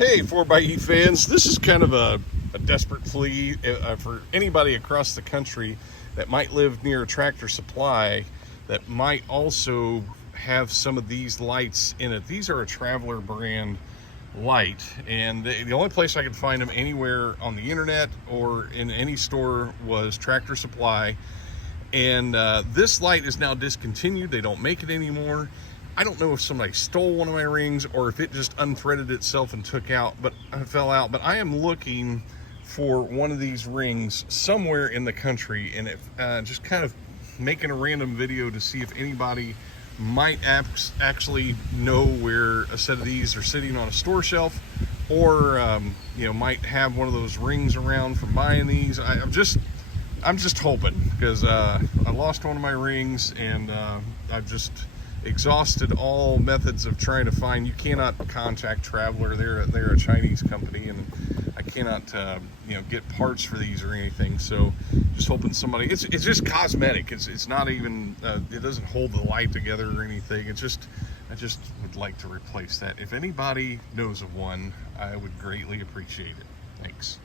Hey, 4xe fans, this is kind of a desperate plea for anybody across the country that might live near a Tractor Supply that might also have some of these lights in it. These are a Traveler brand light, and the only place I could find them anywhere on the internet or in any store was Tractor Supply. And this light is now discontinued. They don't make it anymore. I don't know if somebody stole one of my rings or if it just unthreaded itself and fell out, but I am looking for one of these rings somewhere in the country, and just kind of making a random video to see if anybody might actually know where a set of these are sitting on a store shelf, or might have one of those rings around from buying these. I'm just hoping, because I lost one of my rings, and I've just exhausted all methods of trying to find. You cannot contact Traveler. They're a Chinese company, and I cannot get parts for these or anything. So just hoping somebody. It's just cosmetic. It's not even. It doesn't hold the light together or anything. I just would like to replace that. If anybody knows of one, I would greatly appreciate it. Thanks.